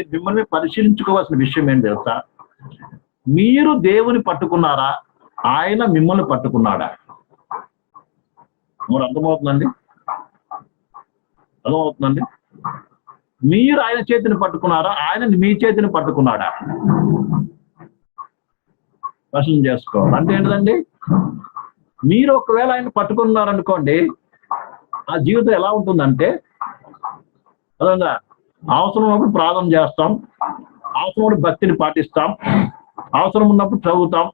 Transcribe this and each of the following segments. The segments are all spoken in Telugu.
మిమ్మల్ని పరిశీలించుకోవాల్సిన విషయం ఏం తెలుసా? మీరు దేవుని పట్టుకున్నారా? ఆయన మిమ్మల్ని పట్టుకున్నాడా? మరి అర్థమవుతుందండి? అర్థమవుతుందండి? మీరు ఆయన చేతిని పట్టుకున్నారా? ఆయన మీ చేతిని పట్టుకున్నాడా? ప్రశ్న చేసుకోవాలి అంటే ఏంటండి మీరు ఒకవేళ ఆయన పట్టుకున్నారనుకోండి ఆ జీవితం ఎలా ఉంటుందంటే అదంగా అవసరం ఉన్నప్పుడు ప్రార్థన చేస్తాం. అవసరం ఉన్నప్పుడు భక్తిని పాటిస్తాం. అవసరం ఉన్నప్పుడు చదువుతాం.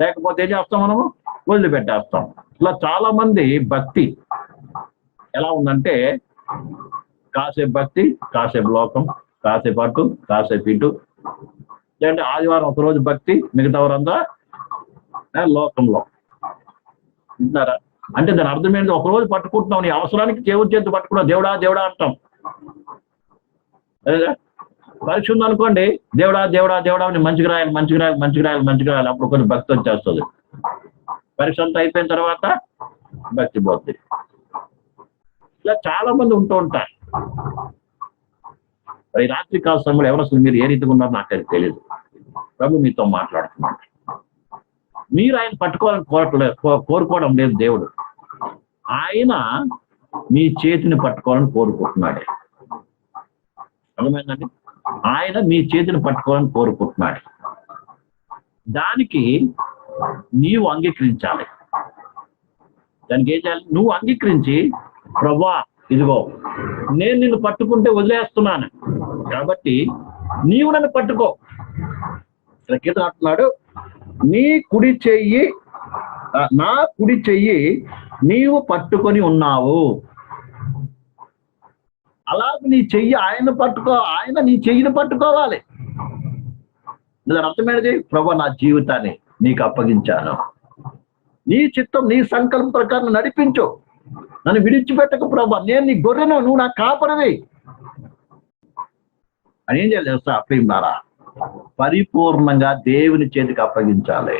లేకపోతే ఏం చేస్తాం మనము? వదిలిపెట్టేస్తాం ఇట్లా చాలా మంది భక్తి ఎలా ఉందంటే కాసేపు భక్తి కాసేపు లోకం కాసేపు అటు కాసేపు ఇటు. లేదంటే ఆదివారం ఒకరోజు భక్తి మిగతా వారంతా లోకంలో. అంటే దాని అర్థం ఏంటి ఒక రోజు పట్టుకుంటున్నాం నీ అవసరానికి దేవుడి చేతి పట్టుకున్నావు దేవుడా దేవుడా అంటాం. పరీక్ష ఉంది అనుకోండి దేవుడా దేవుడా దేవుడా అని మంచిగా రాయాలి మంచిగా రాయాలి మంచిగా రాయాలి మంచిగా రాయాలి అప్పుడు కొంచెం భక్తి వచ్చేస్తుంది. పరీక్ష అంతా అయిపోయిన తర్వాత భక్తి పోతుంది ఇలా చాలా మంది ఉంటూ ఉంటారు. మరి రాత్రి కాల సమయంలో ఎవరు అసలు మీరు ఏ రీతిగా ఉన్నారో నాకు తెలియదు ప్రభు మీతో మాట్లాడుతున్నాడు. మీరు ఆయన పట్టుకోవాలని కోరట్లేదు కోరుకోవడం లేదు దేవుడు. ఆయన మీ చేతిని పట్టుకోవాలని కోరుకుంటున్నాడు. అర్థమైందండి ఆయన మీ చేతిని పట్టుకోవాలని కోరుకుంటున్నాడు. దానికి నీవు అంగీకరించాలి. దానికి ఏం చేయాలి? నువ్వు అంగీకరించి ప్రభా ఇదిగో నేను నిన్ను పట్టుకుంటే వదిలేస్తున్నాను. కాబట్టి నీవు నన్ను పట్టుకో. ఇక్కడ అంటున్నాడు నీ కుడి చెయ్యి నా కుడి చెయ్యి నీవు పట్టుకొని ఉన్నావు. అలా నీ చెయ్యి ఆయన పట్టుకో ఆయన నీ చెయ్యిని పట్టుకోవాలి. దాని అర్థమైనది ప్రభు నా జీవితాన్ని నీకు అప్పగించాను. నీ చిత్తం నీ సంకల్పం ప్రకారం నడిపించు. నన్ను విడిచిపెట్టక ప్రభా. నేను నీ గొర్రెను నువ్వు నాకు కాపడవి అని ఏం చేయాలి తెలుసా అప్పగిందారా పరిపూర్ణంగా దేవుని చేతికి అప్పగించాలి.